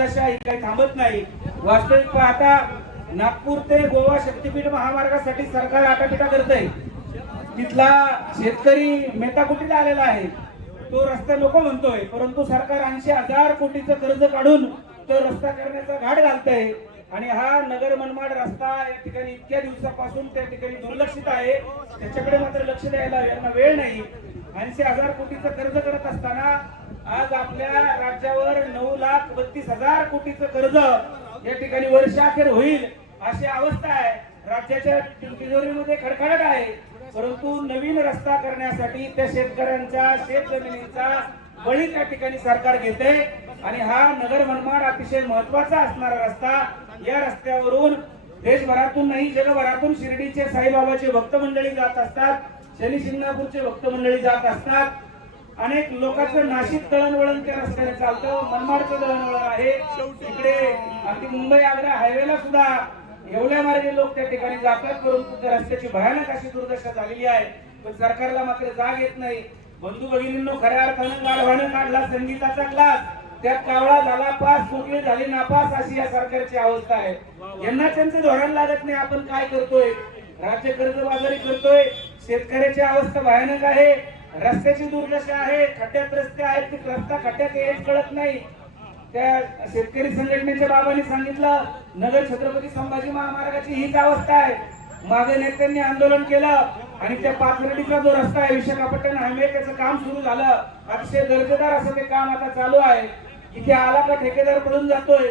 दौलतशाही काही थांबत नाही. वास्तविक पाहता नागपूर ते गोवा शक्तीपीठ महामार्गासाठी सरकार आटापिटा करत आहे तिथला शेतकरी मेटाकुटीला आलेला आहे. तो रस्ता नको म्हणतोय परंतु सरकार ऐंशी हजार कोटीचं कर्ज काढून तो रस्ता करण्याचा घाट घालतंय. आणि हा नगर मनमाड रस्ता या ठिकाणी इतक्या दिवसापासून त्या ठिकाणी दुर्लक्षित आहे. त्याच्याकडे मात्र लक्ष द्यायला यांना वेळ नाही. ऐंशी हजार कोटीचं कर्ज करत असताना आज आपल्या राज्यावर नऊ लाख बत्तीस हजार कोटीचं कर्ज या ठिकाणी वर्षाखेर होईल अशी अवस्था आहे. राज्याच्या तिजोरीमध्ये खडखडत आहे. परंतु नवीन रस्ता करण्यासाठी त्या शेतकऱ्यांच्या शेत जमिनीचा बळी त्या ठिकाणी सरकार घेते. आणि हा नगर मनमाड अतिशय महत्त्वाचा असणारा रस्ता या रस्त्यावरून देशभरातून नाही जगभरातून शिर्डीचे साईबाबाचे भक्त मंडळी जात असतात. शनी शिंगणापूरचे भक्त मंडळी जात असतात. अनेक लोकांचं नाशिक दळणवळण त्या रस्त्याने चालतं. मनमाडचं दळणवळण आहे. इकडे अगदी मुंबई आग्रा हायवेला सुद्धा एवढ्या मार्गे लोक त्या ठिकाणी जातात. परंतु त्या रस्त्याची भयानक अशी दुर्दशा झालेली आहे. पण सरकारला मात्र जाग येत नाही. बंधू भगिनींनो खऱ्या अर्थानं गाढवानं काढला संगीताचा क्लास त्यात कावळा झाला पास मोकळे झाले नापास अशी या सरकारची अवस्था आहे. यांना त्यांचं धोरण लागत नाही. आपण काय करतोय? राज्य कर्जबाजारी करतोय. शेतकऱ्याची अवस्था भयानक आहे. रस्त्याची दुर्दशा आहे खड्ड्यात रस्ते आहेत ते रस्ता खड्ड्यात येत कळत नाही. त्या शेतकरी संघटनेच्या बाबांनी सांगितलं नगर छत्रपती संभाजी महामार्गाची हीच अवस्था आहे. मागे नेत्यांनी आंदोलन केलं आणि त्या पाथर्डीचा जो रस्ता आहे विशाखापट्टण हायवे त्याचं काम सुरू झालं. अतिशय दर्जेदार असं ते काम आता चालू आहे. इथे आला का ठेकेदार पडून जातोय.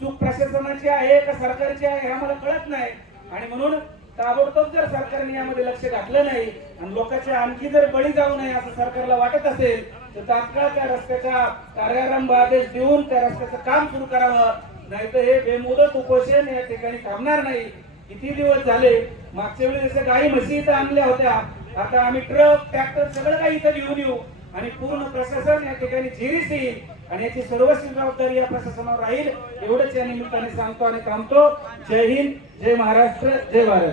चूक प्रशासनाची आहे का सरकारची आहे हे आम्हाला कळत नाही. आणि म्हणून ताबडतोब जर सरकारने यामध्ये लक्ष घातलं नाही आणि लोकांचे आणखी जर बळी जाऊ नये असं सरकारला वाटत असेल तर तात्काळ त्या रस्त्याचा कार्यारंभ आदेश देऊन त्या रस्त्याचं काम सुरू करावं. नाही तर हे बेमुदत उपोषण या ठिकाणी थांबणार नाही. किती दिवस झाले? मागच्या वेळी जसं गाई म्हशी इथं आणल्या होत्या आता आम्ही ट्रक ट्रॅक्टर सगळं काही इथं घेऊन येऊ. आणि पूर्ण प्रशासन या ठिकाणी झिरीस येईल. आणि याची सर्वच जबाबदारी या प्रशासनावर राहील. एवढंच या निमित्ताने सांगतो आणि थांबतो. जय हिंद जय महाराष्ट्र जय भारत.